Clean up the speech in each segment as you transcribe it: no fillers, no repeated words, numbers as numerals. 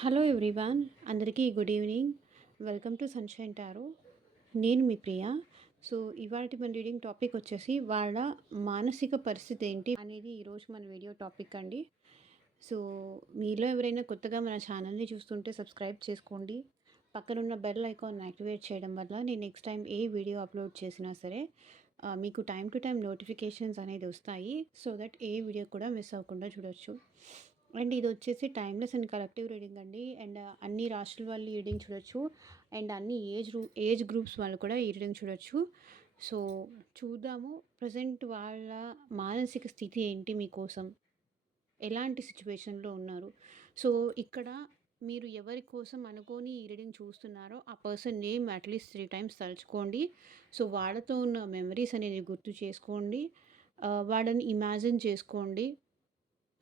Hello everyone, అందరికీ good evening. Welcome to sunshine tarot. నేను మీ ప్రియ. So, ఇవాల్టి మన రీడింగ్ టాపిక్ వచ్చేసి వాళ్ళ మానసిక పరిస్థితి ఏంటి అనేది ఈరోజు మన వీడియో టాపిక్ అండి. సో, మీలో ఎవరైనా కొత్తగా మన ఛానల్‌ని చూస్తుంటే సబ్స్క్రైబ్ చేసుకోండి. పక్కనున్న బెల్ ఐకాన్ యాక్టివేట్ చేయడం వల్ల నేను నెక్స్ట్ టైం ఏ వీడియో అప్లోడ్ చేసినా సరే మీకు టైమ్ టు టైమ్ నోటిఫికేషన్స్ అనేది వస్తాయి. సో దట్ ఏ వీడియో కూడా మిస్ అవ్వకుండా చూడొచ్చు. అండ్ ఇది వచ్చేసి టైమ్లెస్ అండ్ కలెక్టివ్ రీడింగ్ అండి. అండ్ అన్ని రాష్ట్రాల వాళ్ళు ఈ రీడింగ్ చూడొచ్చు. అండ్ అన్ని ఏజ్ గ్రూప్స్ వాళ్ళు కూడా ఈ రీడింగ్ చూడొచ్చు. సో చూద్దాము ప్రజెంట్ వాళ్ళ మానసిక స్థితి ఏంటి మీకోసం, ఎలాంటి సిచ్యువేషన్లో ఉన్నారు. సో ఇక్కడ మీరు ఎవరి కోసం అనుకోని ఈ రీడింగ్ చూస్తున్నారో ఆ పర్సన్ నేమ్ అట్లీస్ట్ 3 టైమ్స్ తలుచుకోండి. సో వాళ్ళతో ఉన్న మెమరీస్ అనేది గుర్తు చేసుకోండి. వాళ్ళని ఇమాజిన్ చేసుకోండి.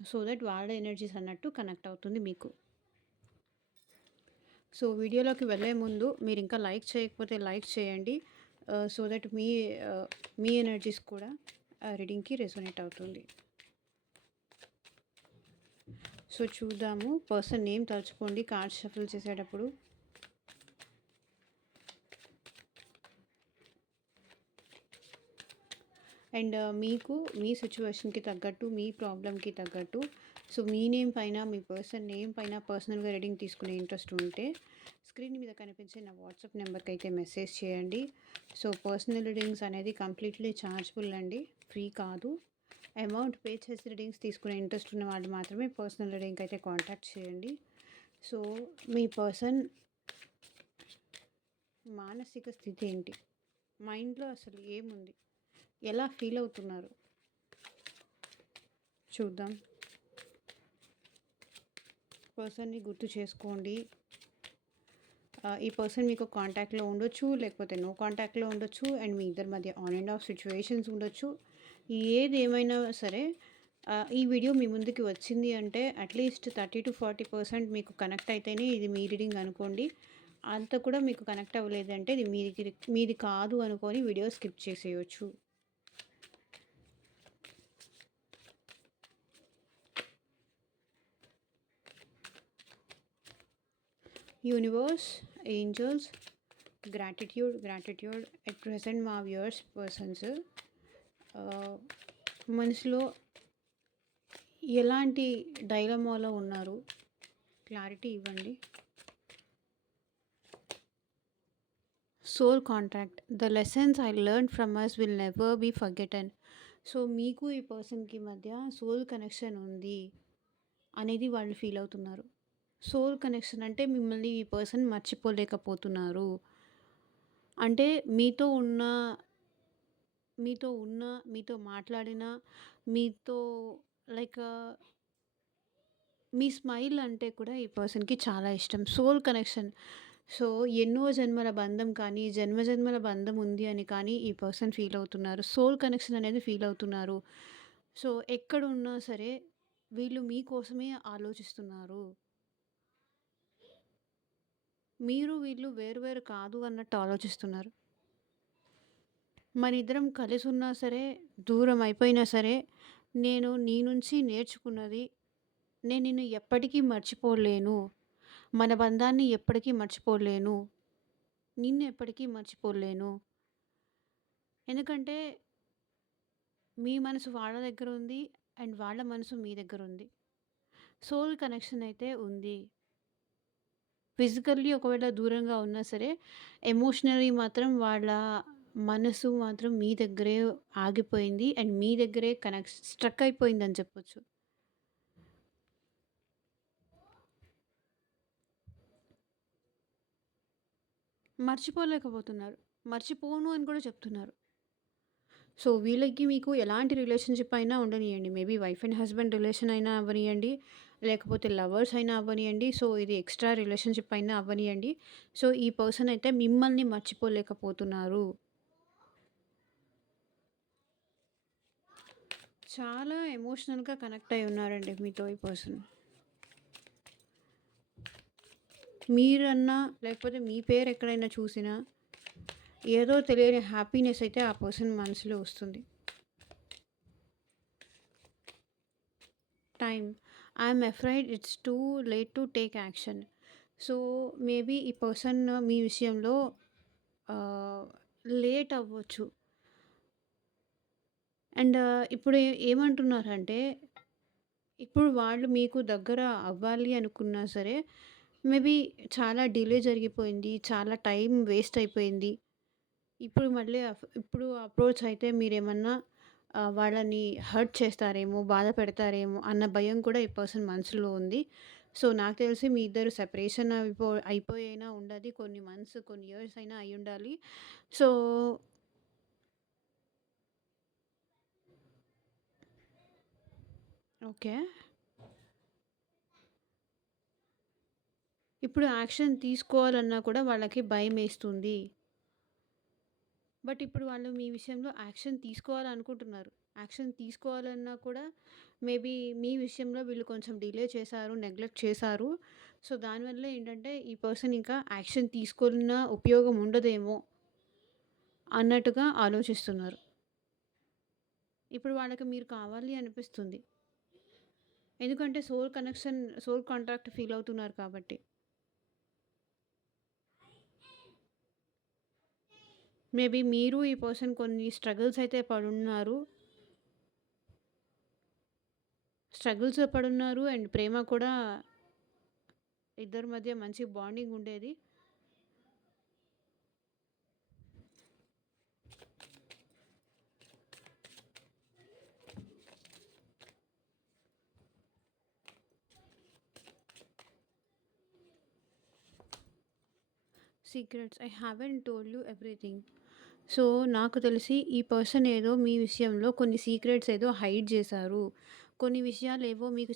సో దట్ వాళ్ళ ఎనర్జీస్ అన్నట్టు కనెక్ట్ అవుతుంది మీకు. సో వీడియోలోకి వెళ్ళే ముందు మీరు ఇంకా లైక్ చేయకపోతే లైక్ చేయండి. సో దట్ మీ ఎనర్జీస్ కూడా రీడింగ్కి రెసొనేట్ అవుతుంది. సో చూద్దాము, పర్సన్ నేమ్ తలుచుకోండి కార్డ్ షఫుల్ చేసేటప్పుడు. అండ్ మీకు మీ సిచ్యువేషన్కి తగ్గట్టు, మీ ప్రాబ్లమ్కి తగ్గట్టు, సో మీ నేమ్ పైన, మీ పర్సన్ నేమ్ పైన పర్సనల్గా రీడింగ్ తీసుకునే ఇంట్రెస్ట్ ఉంటే స్క్రీన్ మీద కనిపించే నా వాట్సాప్ నెంబర్కి అయితే మెసేజ్ చేయండి. సో పర్సనల్ రీడింగ్స్ అనేది కంప్లీట్లీ ఛార్జబుల్ అండి, ఫ్రీ కాదు. అమౌంట్ పే చేసి రీడింగ్స్ తీసుకునే ఇంట్రెస్ట్ ఉన్న వాళ్ళు మాత్రమే పర్సనల్ రీడింగ్కి అయితే కాంటాక్ట్ చేయండి. సో మీ పర్సన్ మానసిక స్థితి ఏంటి, మైండ్లో అసలు ఏముంది, ఎలా ఫీల్ అవుతున్నారు చూద్దాం. పర్సన్ని గుర్తు చేసుకోండి. ఈ పర్సన్ మీకు కాంటాక్ట్లో ఉండొచ్చు, లేకపోతే నో కాంటాక్ట్లో ఉండొచ్చు. అండ్ మీ ఇద్దరి మధ్య ఆన్ అండ్ ఆఫ్ సిచ్యువేషన్స్ ఉండొచ్చు. ఏది ఏమైనా సరే ఈ వీడియో మీ ముందుకి వచ్చింది అంటే అట్లీస్ట్ 30-40% మీకు కనెక్ట్ అయితేనే ఇది మీ రీడింగ్ అనుకోండి. అంత కూడా మీకు కనెక్ట్ అవ్వలేదంటే ఇది మీది కాదు అనుకొని వీడియో స్కిప్ చేసేయచ్చు. Universe, angels, gratitude at present మా వ్యూవర్స్ పర్సన్స్ మనసులో ఎలాంటి డైలమాలో ఉన్నారు, క్లారిటీ ఇవ్వండి. Soul contract, the lessons I learn from us will never be forgotten. So మీకు ఈ పర్సన్కి మధ్య సోల్ కనెక్షన్ ఉంది అనేది వాళ్ళు ఫీల్ అవుతున్నారు. సోల్ కనెక్షన్ అంటే మిమ్మల్ని ఈ పర్సన్ మర్చిపోలేకపోతున్నారు. అంటే మీతో మాట్లాడిన, మీతో లైక్ మీ స్మైల్ అంటే కూడా ఈ పర్సన్కి చాలా ఇష్టం. Soul connection. సో ఎన్నో జన్మల బంధం కానీ, జన్మజన్మల బంధం ఉంది అని కానీ ఈ పర్సన్ ఫీల్ అవుతున్నారు. సోల్ కనెక్షన్ అనేది ఫీల్ అవుతున్నారు. సో ఎక్కడున్నా సరే వీళ్ళు మీకోసమే ఆలోచిస్తున్నారు. వీళ్ళు వేరు వేరు కాదు అన్నట్టు ఆలోచిస్తున్నారు. మనిద్దరం కలిసి ఉన్నా సరే, దూరం అయిపోయినా సరే, నేను నీ నుంచి నేర్చుకున్నది నేను నిన్ను ఎప్పటికీ మర్చిపోలేను. మన బంధాన్ని ఎప్పటికీ మర్చిపోలేను. నిన్ను ఎప్పటికీ మర్చిపోలేను. ఎందుకంటే మీ మనసు వాళ్ళ దగ్గర ఉంది. అండ్ వాళ్ళ మనసు మీ దగ్గర ఉంది. సోల్ కనెక్షన్ అయితే ఉంది. ఫిజికల్లీ ఒకవేళ దూరంగా ఉన్నా సరే, ఎమోషనల్లీ మాత్రం వాళ్ళ మనసు మాత్రం మీ దగ్గరే ఆగిపోయింది. అండ్ మీ దగ్గరే స్ట్రక్ అయిపోయిందని చెప్పొచ్చు. మర్చిపోలేకపోతున్నారు. మర్చిపోను అని కూడా చెప్తున్నారు. సో వీళ్ళకి మీకు ఎలాంటి రిలేషన్షిప్ అయినా ఉండనియండి. Maybe wife and husband relation అయినా అవ్వనియండి, లేకపోతే లవర్స్ అయినా అవ్వనియండి. సో ఇది ఎక్స్ట్రా రిలేషన్షిప్ అయినా అవ్వనియండి. సో ఈ పర్సన్ అయితే మిమ్మల్ని మర్చిపోలేకపోతున్నారు. చాలా ఎమోషనల్గా కనెక్ట్ అయి ఉన్నారండి మీతో ఈ పర్సన్. మీరన్నా లేకపోతే మీ పేరు ఎక్కడైనా చూసినా ఏదో తెలియని హ్యాపీనెస్ అయితే ఆ పర్సన్ మనసులో వస్తుంది. Time, I'm afraid it's too late to take action. So, maybe ఈ పర్సన్ మీ విషయంలో ఆహ్, లేట్ అవ్వచ్చు. అండ్ ఇప్పుడు ఏమంటున్నారంటే, ఇప్పుడు వాళ్ళు మీకు దగ్గర అవ్వాలి అనుకున్నా సరే, మేబీ చాలా డిలే జరిగిపోయింది. చాలా టైం వేస్ట్ అయిపోయింది. ఇప్పుడు మళ్ళీ ఇప్పుడు అప్రోచ్ అయితే మీరేమన్నా వాళ్ళని హర్ట్ చేస్తారేమో, బాధ పెడతారేమో అన్న భయం కూడా ఈ పర్సన్ మనసులో ఉంది. సో, నాకు తెలిసి మీ ఇద్దరు సెపరేషన్ అయిపోయినా ఉండది. కొన్ని మంత్స్, కొన్ని ఇయర్స్ అయినా అయ్యుండాలి. So, okay. ఇప్పుడు యాక్షన్ తీసుకోవాలన్నా కూడా వాళ్ళకి భయమేస్తుంది. బట్ ఇప్పుడు వాళ్ళు మీ విషయంలో యాక్షన్ తీసుకోవాలనుకుంటున్నారు. యాక్షన్ తీసుకోవాలన్నా కూడా మేబీ మీ విషయంలో వీళ్ళు కొంచెం డిలే చేశారు, నెగ్లెక్ట్ చేశారు. సో, దానివల్ల ఏంటంటే ఈ పర్సన్ ఇంకా యాక్షన్ తీసుకున్న ఉపయోగం ఉండదేమో అన్నట్టుగా ఆలోచిస్తున్నారు. ఇప్పుడు వాళ్ళకి మీరు కావాలి అనిపిస్తుంది. ఎందుకంటే soul connection, soul contract feel అవుతున్నారు కాబట్టి. మేబీ మీరు ఈ పర్సన్ కొన్ని స్ట్రగుల్స్ అయితే పడున్నారు. స్ట్రగుల్స్ పడున్నారు అండ్ ప్రేమ కూడా ఇద్దరి మధ్య మంచి బాండింగ్ ఉండేది. Secrets I haven't told you everything. So, నాకు తెలిసి ఈ పర్సన్ ఏదో మీ విషయంలో కొన్ని సీక్రెట్స్ ఏదో హైడ్ చేశారు. కొన్ని విషయాలేవో మీకు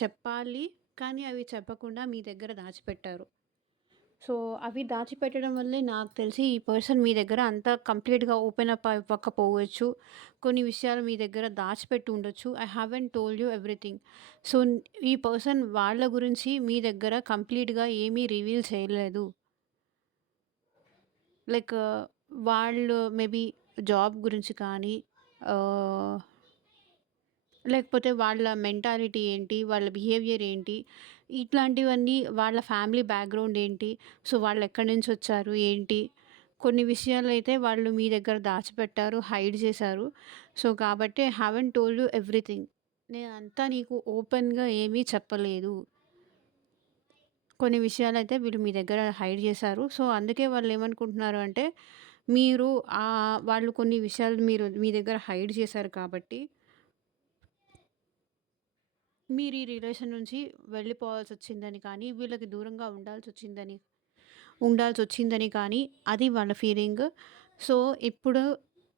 చెప్పాలి, కానీ అవి చెప్పకుండా మీ దగ్గర దాచిపెట్టారు. సో, అవి దాచిపెట్టడం వల్లే నాకు తెలిసి ఈ పర్సన్ మీ దగ్గర అంత కంప్లీట్‌గా ఓపెన్ అప్ అవ్వకపోవచ్చు. కొన్ని విషయాలు మీ దగ్గర దాచిపెట్టి ఉండొచ్చు. I haven't told you everything. So, ఈ పర్సన్ వాళ్ళ గురించి మీ దగ్గర కంప్లీట్‌గా ఏమీ రివీల్ చేయలేదు. లైక్ వాళ్ళు మేబీ జాబ్ గురించి కానీ, ఆహ్, లేకపోతే వాళ్ళ మెంటాలిటీ ఏంటి? వాళ్ళ బిహేవియర్ ఏంటి? ఇట్లాంటివన్నీ వాళ్ళ ఫ్యామిలీ బ్యాక్‌గ్రౌండ్ ఏంటి? సో, వాళ్ళెక్కడి నుంచొచ్చారు? ఏంటి? కొన్ని విషయాలైతే వాళ్ళు మీ దగ్గర దాచిపెట్టారు, హైడ్ చేశారు. సో, కాబట్టి I haven't told you everything. నేనంతా నీకు ఓపెన్‌గా ఏమీ చెప్పలేదు. కొన్ని విషయాలైతే వీళ్ళు మీ దగ్గర హైడ్ చేశారు. సో, అందుకే వాళ్ళేమనుకుంటున్నారు అంటే, మీరు వాళ్ళు కొన్ని విషయాలు మీరు మీ దగ్గర హైడ్ చేశారు కాబట్టి మీరు ఈ రిలేషన్ నుంచి వెళ్ళిపోవాల్సొచ్చిందని కానీ, వీళ్ళకి దూరంగా ఉండాల్సొచ్చిందని కానీ, అది వాళ్ళ ఫీలింగ్. సో, ఇప్పుడు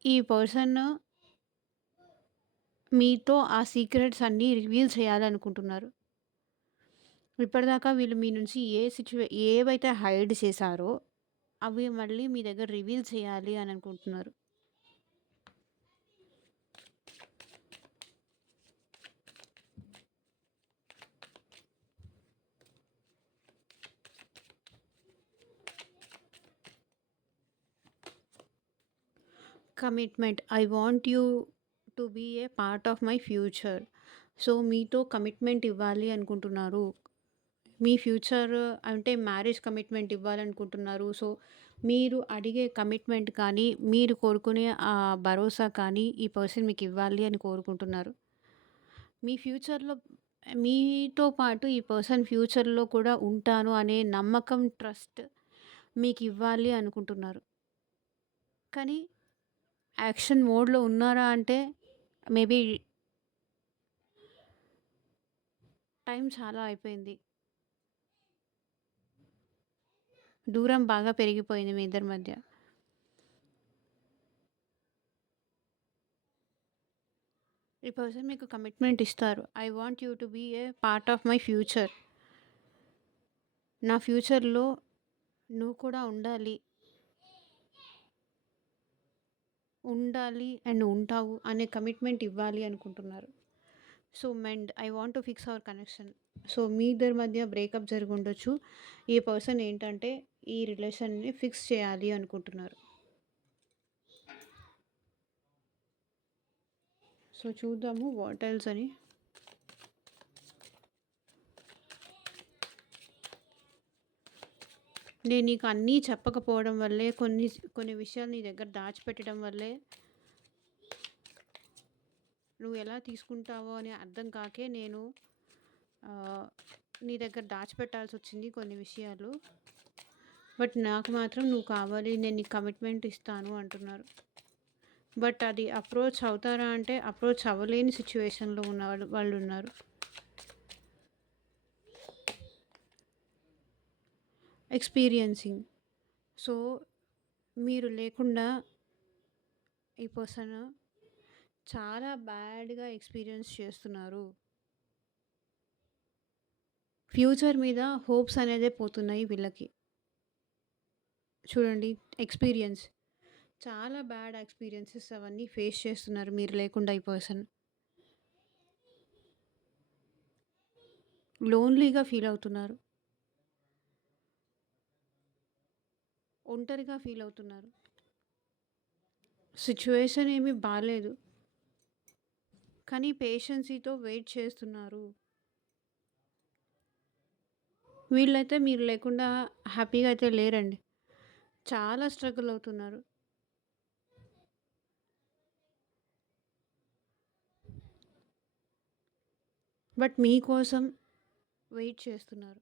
ఈ పర్సన్ మీతో ఆ సీక్రెట్స్ అన్నీ రివీల్ చేయాలనుకుంటున్నారు. ఇప్పటిదాకా వీళ్ళు మీ నుంచి ఏవైతే హైడ్ చేశారో, అవి మళ్ళీ మీ దగ్గర రివీల్ చేయాలి అని అనుకుంటున్నారు. Commitment. I want you to be a part of my future. So, మీతో కమిట్మెంట్ ఇవ్వాలి అనుకుంటున్నారు. మీ ఫ్యూచర్ అంటే మ్యారేజ్ కమిట్మెంట్ ఇవ్వాలనుకుంటున్నారు. సో, మీరు అడిగే కమిట్మెంట్ కానీ, మీరు కోరుకునే భరోసా కానీ ఈ పర్సన్ మీకు ఇవ్వాలి అని కోరుకుంటున్నారు. మీ ఫ్యూచర్‌లో మీతో పాటు ఈ పర్సన్ ఫ్యూచర్‌లో కూడా ఉంటాను అనే నమ్మకం, ట్రస్ట్ మీకివ్వాలి అనుకుంటున్నారు. కానీ యాక్షన్ మోడ్‌లో ఉన్నారా అంటే మేబీ టైం చాలా అయిపోయింది. దూరం బాగా పెరిగిపోయింది మీ ఇద్దరి మధ్య. ఈ పర్సన్ మీకు కమిట్మెంట్ ఇస్తారు. I want you to be a part of my future. నా ఫ్యూచర్‌లో నువ్వు కూడా ఉండాలి అండ్ ఉంటావు అనే కమిట్మెంట్ ఇవ్వాలి అనుకుంటున్నారు. So, I want to fix our connection. So, మీ ఇద్దరి మధ్య బ్రేకప్ జరిగుండొచ్చు. ఈ పర్సన్ ఏంటంటే ఈ రిలేషన్‌ని ఫిక్స్ చేయాలి అనుకుంటున్నారు. సో, చూద్దాము వాట్ ఎల్స్ అని. నేను నీకు అన్నీ చెప్పకపోవడం వల్లే, కొన్ని విషయాలు నీ దగ్గర దాచిపెట్టడం వల్లే నువ్వు ఎలా తీసుకుంటావో అని అర్థం కాకే నేను ఆహ్, నీ దగ్గర దాచిపెట్టాల్సొచ్చింది కొన్ని విషయాలు. బట్ నాకు మాత్రం నువ్వు కావాలి, నేను నీకు కమిట్మెంట్ ఇస్తాను అంటున్నారు. బట్ అది అప్రోచ్ అవుతారా అంటే అప్రోచ్ అవ్వలేని సిచ్యువేషన్‌లో వాళ్ళున్నారు. ఎక్స్‌పీరియన్సింగ్. సో, మీరు లేకుండా ఈ పర్సన్ చాలా బ్యాడ్‌గా ఎక్స్‌పీరియన్స్ చేస్తున్నారు. ఫ్యూచర్ మీద హోప్స్ అనేదే పోతున్నాయి వీళ్ళకి. చూడండి, ఎక్స్‌పీరియన్స్. చాలా బ్యాడ్ ఎక్స్‌పీరియన్సెస్ అవన్నీ ఫేస్ చేస్తున్నారు మీరు లేకుండా ఈ పర్సన్. లోన్‌లీగా ఫీల్ అవుతున్నారు. ఒంటరిగా ఫీల్ అవుతున్నారు. సిట్యుయేషన్ ఏమి బాలేదు. కానీ పేషెన్సీతో వెయిట్ చేస్తున్నారు. వీళ్ళైతే మీరు లేకుండా హ్యాపీగా అయితే లేరండి. చాలా స్ట్రగుల్ అవుతున్నారు. బట్ మీకోసం వెయిట్ చేస్తున్నారు.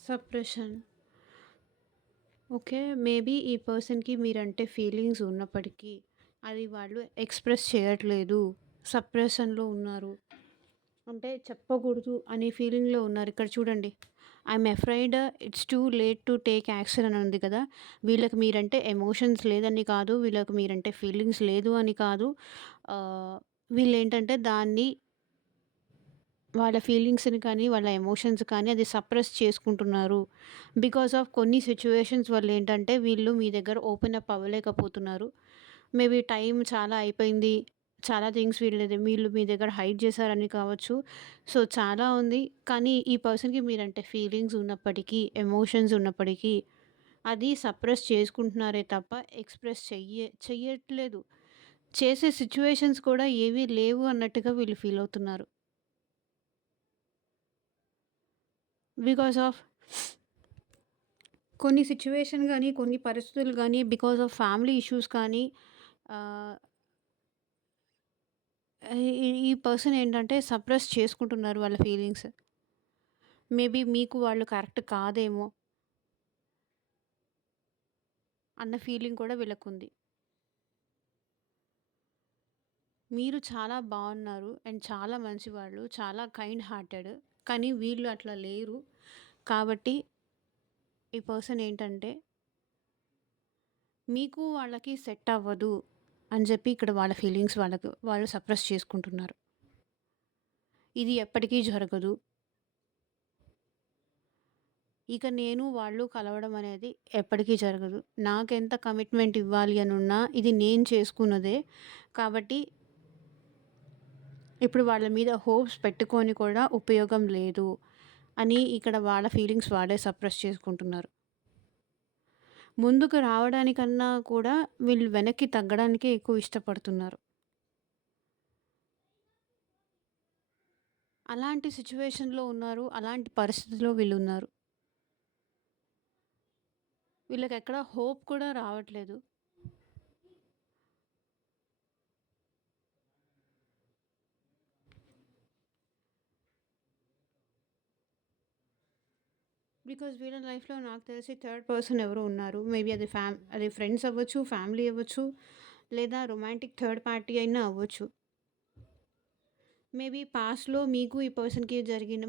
సప్రెషన్. ఓకే. మేబీ ఈ పర్సన్‌కి మీరంటే ఫీలింగ్స్ ఉన్నప్పటికీ, అది వాళ్ళు ఎక్స్‌ప్రెస్ చేయట్లేదు. సప్రెషన్‌లో ఉన్నారు. అంటే చెప్పకూడదు అనే ఫీలింగ్‌లో ఉన్నారు. ఇక్కడ చూడండి. I'm afraid it's too late to take action అని ఉంది కదా! వీళ్ళకి మీరంటే ఎమోషన్స్ లేదని కాదు. వీళ్ళకి మీరంటే ఫీలింగ్స్ లేదు అని కాదు. ఆహ్, వీళ్ళేంటంటే దాన్ని వాళ్ళ ఫీలింగ్స్‌ని కానీ, వాళ్ళ ఎమోషన్స్ కానీ అది సప్రెస్ చేసుకుంటున్నారు. బికాస్ ఆఫ్ కొన్ని సిట్యుయేషన్స్ వల్లేంటంటే వీళ్ళు మీ దగ్గర ఓపెన్ అప్ అవ్వలేకపోతున్నారు. మేబీ టైం చాలా అయిపోయింది. చాలా థింగ్స్ వీళ్ళు మీ దగ్గర హైడ్ చేశారని కావచ్చు. సో, చాలా ఉంది. కానీ ఈ పర్సన్‌కి మీరంటే ఫీలింగ్స్ ఉన్నప్పటికీ, ఎమోషన్స్ ఉన్నప్పటికీ అది సప్రెస్ చేసుకుంటున్నారే తప్ప ఎక్స్‌ప్రెస్ చెయ్యట్లేదు. చేసే సిట్యుయేషన్స్ కూడా ఏవి లేవు అన్నట్టుగా వీళ్ళు ఫీల్ అవుతున్నారు. బికాస్ ఆఫ్ కొన్ని సిట్యుయేషన్ గానీ, కొన్ని పరిస్థితులు గానీ, బికాస్ ఆఫ్ ఫ్యామిలీ ఇష్యూస్ కానీ ఆహ్, ఈ పర్సన్ ఏంటంటే సప్రెస్ చేసుకుంటున్నారు వాళ్ళ ఫీలింగ్స్. మేబీ మీకు వాళ్ళు కరెక్ట్ కాదేమో అన్న ఫీలింగ్ కూడా వీళ్ళకుంది. మీరు చాలా బావున్నారు అండ్ చాలా మంచివాళ్ళు. చాలా కైండ్ హార్టెడ్. కానీ వీళ్ళు అట్లా లేరు. కాబట్టి ఈ పర్సన్ ఏంటంటే మీకు వాళ్ళకి సెట్ అవ్వదు అని చెప్పి ఇక్కడ వాళ్ళ ఫీలింగ్స్ వాళ్ళు సప్రెస్ చేసుకుంటున్నారు. ఇది ఎప్పటికీ జరగదు. ఇక నేను వాళ్ళు కలవడం అనేది ఎప్పటికీ జరగదు. నాకెంత కమిట్మెంట్ ఇవ్వాలి అనున్నా ఇది నేను చేసుకున్నదే. కాబట్టి ఇప్పుడు వాళ్ళ మీద హోప్స్ పెట్టుకొని కూడా ఉపయోగం లేదు అని ఇక్కడ వాళ్ళ ఫీలింగ్స్ వాళ్ళే సప్రెస్ చేసుకుంటున్నారు. ముందుకు రావడానికన్నా కూడా వీళ్ళు వెనక్కి తగ్గడానికే ఎక్కువ ఇష్టపడుతున్నారు. అలాంటి సిట్యుయేషన్‌లో ఉన్నారు. అలాంటి పరిస్థితిలో వీళ్ళున్నారు. వీళ్ళకెక్కడ హోప్ కూడా రావట్లేదు. బికాజ్ వీళ్ళ లైఫ్‌లో నాకు తెలిసి థర్డ్ పర్సన్ ఎవరో ఉన్నారు. మేబీ అది ఫ్రెండ్స్ అవ్వచ్చు, ఫ్యామిలీ అవ్వచ్చు, లేదా రొమాంటిక్ థర్డ్ పార్టీ అయినా అవ్వచ్చు. మేబీ పాస్ట్‌లో మీకు ఈ పర్సన్‌కి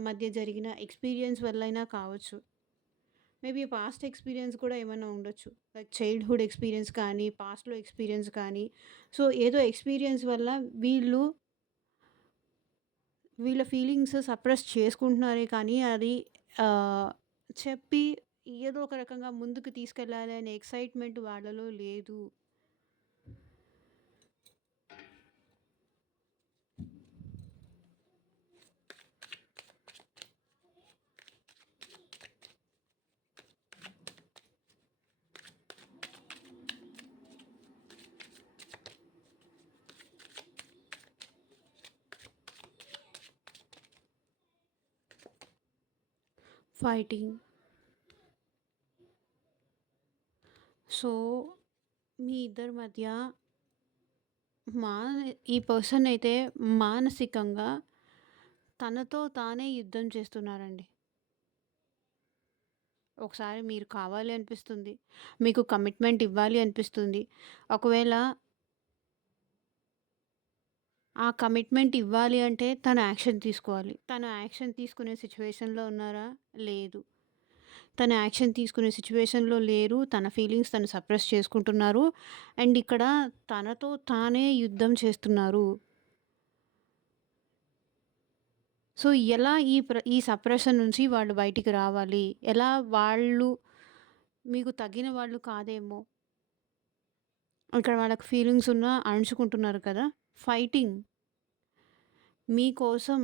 మధ్య జరిగిన ఎక్స్‌పీరియన్స్ వల్లైనా కావచ్చు. మేబీ పాస్ట్ ఎక్స్‌పీరియన్స్ కూడా ఏమైనా ఉండొచ్చు. లైక్ చైల్డ్‌హుడ్ ఎక్స్‌పీరియన్స్ కానీ, పాస్ట్‌లో ఎక్స్‌పీరియన్స్ కానీ. సో, ఏదో ఎక్స్‌పీరియన్స్ వల్ల వీళ్ళు వీళ్ళ ఫీలింగ్స్ సప్రెస్ చేసుకుంటున్నారే కానీ అది ఆహ్, చెప్పి ఏదో ఒక రకంగా ముందుకు తీసుకెళ్ళాలి అనే ఎక్సైట్‌మెంట్ వాళ్ళలో లేదు. ఫైటింగ్. సో, మీ ఇద్దరి మధ్య మా ఈ పర్సన్ అయితే మానసికంగా తనతో తానే యుద్ధం చేస్తున్నారండి. ఒకసారి మీరు కావాలి అనిపిస్తుంది. మీకు కమిట్మెంట్ ఇవ్వాలి అనిపిస్తుంది. ఒకవేళ ఆ కమిట్మెంట్ ఇవ్వాలి అంటే తను యాక్షన్ తీసుకోవాలి. తను యాక్షన్ తీసుకునే సిట్యుయేషన్‌లో ఉన్నారా? లేదు. తను యాక్షన్ తీసుకునే సిట్యుయేషన్‌లో లేరు. తన ఫీలింగ్స్ తను సప్రెస్ చేసుకుంటున్నారు. అండ్ ఇక్కడ తనతో తానే యుద్ధం చేస్తున్నారు. సో, ఎలా ఈ సప్రెషన్ నుంచి వాళ్ళు బయటికి రావాలి? ఎలా వాళ్ళు మీకు తగిన వాళ్ళు కాదేమో! ఇక్కడ వాళ్ళకి ఫీలింగ్స్ ఉన్నా అణుచుకుంటున్నారు కదా! ఫైటింగ్. మీకోసం,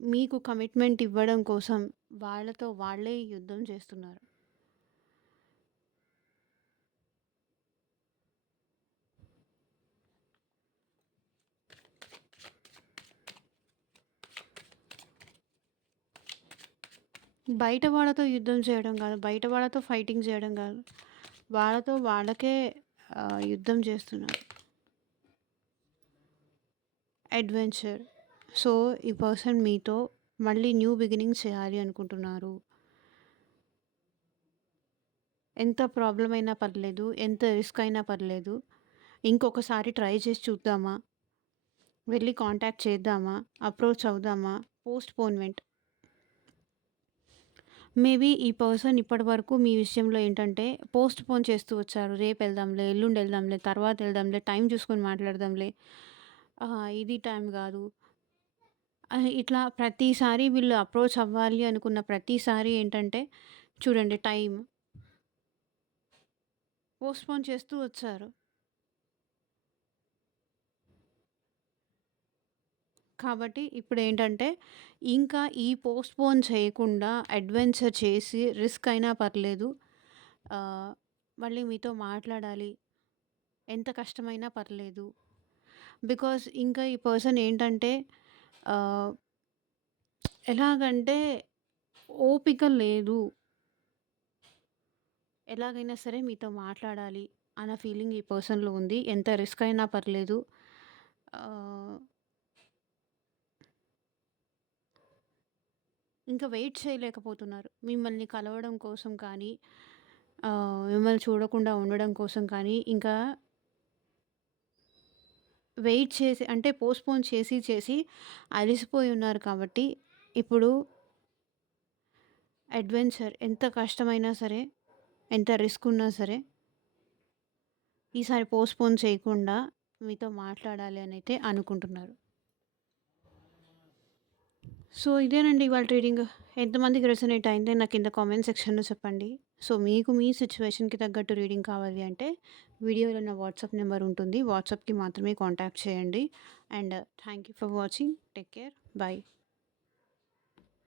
మీకు కమిట్మెంట్ ఇవ్వడం కోసం వాళ్ళతో వాళ్ళే యుద్ధం చేస్తున్నారు. బయట వాళ్ళతో యుద్ధం చేయడం గాదు. బయట వాళ్ళతో ఫైటింగ్ చేయడం గాదు. వాళ్ళతో వాళ్ళకే యుద్ధం చేస్తున్నారు. అడ్వెంచర్. సో, ఈ పర్సన్ మీతో మళ్ళీ న్యూ బిగినింగ్స్ చేయాలి అనుకుంటున్నారు. ఎంత ప్రాబ్లమ్ అయినా పర్లేదు. ఎంత రిస్క్ అయినా పర్లేదు. ఇంకొకసారి ట్రై చేసి చూద్దామా? వెళ్లి కాంటాక్ట్ చేద్దామా? అప్రోచ్ అవుదామా? పోస్ట్‌పోన్‌మెంట్. మేబీ ఈ పర్సన్ ఇప్పటివరకు మీ విషయంలో ఏంటంటే పోస్ట్‌పోన్ చేస్తూ వచ్చారు. రేపెళ్దాంలే, ఎల్లుండెళ్దాంలే, తర్వాతెళ్దాంలే, టైం చూసుకొని మాట్లాడదాంలే. ఇది టైం గాదు. ఇట్లా ప్రతిసారి వీళ్ళు అప్రోచ్ అవ్వాలి అనుకున్న ప్రతిసారి ఏంటంటే చూడండి టైం పోస్ట్‌పోన్ చేస్తూ వచ్చారు. కాబట్టి ఇప్పుడేంటంటే ఇంకా ఈ పోస్ట్‌పోన్ చేయకుండా అడ్వెంచర్ చేసి రిస్క్ అయినా పర్లేదు. ఆహ్, మళ్ళీ మీతో మాట్లాడాలి. ఎంత కష్టమైనా పర్లేదు. బికాజ్ ఇంకా ఈ పర్సన్ ఏంటంటే ఆహ్, ఎలాగంటే ఓపిక లేదు. ఎలాగైనా సరే మీతో మాట్లాడాలి అన్న ఫీలింగ్ ఈ పర్సన్‌లో ఉంది. ఎంత రిస్క్ అయినా పర్లేదు. ఆహ్, ఇంకా వెయిట్ చేయలేకపోతున్నారు. మిమ్మల్ని కలవడం కోసం కానీ, మిమ్మల్ని చూడకుండా ఉండడం కోసం కానీ, ఇంకా వెయిట్ చేసి అంటే పోస్ట్‌పోన్ చేసి, చేసి అలిసిపోయి ఉన్నారు కాబట్టి, ఇప్పుడు అడ్వెంచర్ ఎంత కష్టమైనా సరే, ఎంత రిస్క్ ఉన్నా సరే, ఈసారి పోస్ట్‌పోన్ చేయకుండా మీతో మాట్లాడాలి అనైతే అనుకుంటున్నారు. సో, ఇదేనండి ఇవాళ రీడింగ్. ఎంతమందికి రెసొనేట్ అయిందో నాకు కింద కామెంట్ సెక్షన్‌లో చెప్పండి. సో, మీకు మీ సిట్యుయేషన్‌కి తగ్గట్టు రీడింగ్ కావాలి అంటే వీడియోలో నా వాట్సాప్ నెంబర్ ఉంటుంది. వాట్సాప్‌కి మాత్రమే కాంటాక్ట్ చేయండి. And thank you for watching. Take care. By.